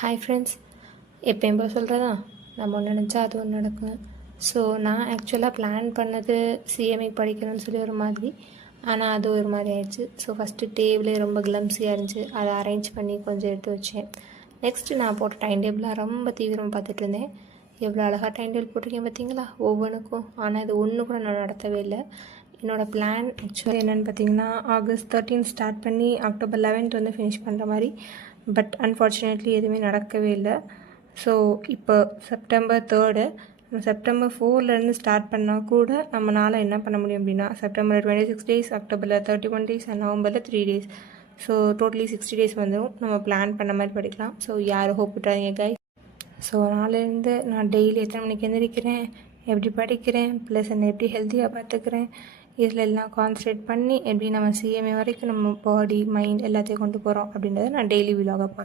Hi friends, எப்பயும் போல் சொல்கிறதா, நம்ம ஒன்று நினச்சா அது ஒன்று நடக்கும். ஸோ நான் ஆக்சுவலாக பிளான் பண்ணது சிஎம்ஏ படிக்கணும்னு சொல்லி ஒரு மாதிரி, ஆனால் அது ஒரு மாதிரி ஆயிடுச்சு. ஸோ ஃபஸ்ட்டு டேபிளே ரொம்ப கிளம்ஸியாக இருந்துச்சு, அதை அரேஞ்ச் பண்ணி கொஞ்சம் எடுத்து வச்சேன். நெக்ஸ்ட்டு நான் போட்ட டைம் டேபிளாக ரொம்ப தீவிரமாக பார்த்துட்டு இருந்தேன். எவ்வளோ அழகாக டைம் டேபிள் போட்டிருக்கேன் பார்த்தீங்களா ஒவ்வொன்றுக்கும். ஆனால் இது ஒன்று கூட நான் நடத்தவே இல்லை. என்னோடய பிளான் ஆக்சுவலி என்னென்னு பார்த்தீங்கன்னா, August 13 ஸ்டார்ட் பண்ணி October 11 வந்து ஃபினிஷ் பண்ணுற மாதிரி. பட் அன்ஃபார்ச்சுனேட்லி எதுவுமே நடக்கவே இல்லை. ஸோ இப்போ September 3 September 4 ஸ்டார்ட் பண்ணால் கூட நம்மளால் என்ன பண்ண முடியும் அப்படின்னா, செப்டம்பரில் 26 டேஸ், அக்டோபரில் 31 டேஸ் அண்ட் நவம்பரில் 3 டேஸ். ஸோ டோட்டலி 60 டேஸ் வந்துடும். நம்ம பிளான் பண்ண மாதிரி படிக்கலாம். ஸோ யாரும் ஹோப் விட்டாதீங்க கைஸ். ஸோ நாளையிலேருந்து நான் டெய்லி எத்தனை மணிக்கு எந்திரிக்கிறேன், எப்படி படிக்கிறேன், ப்ளஸ் என்னை எப்படி ஹெல்த்தியாக பார்த்துக்கிறேன், இதில் எல்லாம் கான்சன்ட்ரேட் பண்ணி எப்படி நம்ம சிஎம்ஏ வரைக்கும் நம்ம பாடி மைண்ட் எல்லாத்தையும் கொண்டு போகிறோம் அப்படின்றத நான் டெய்லி விலாக போகிறேன்.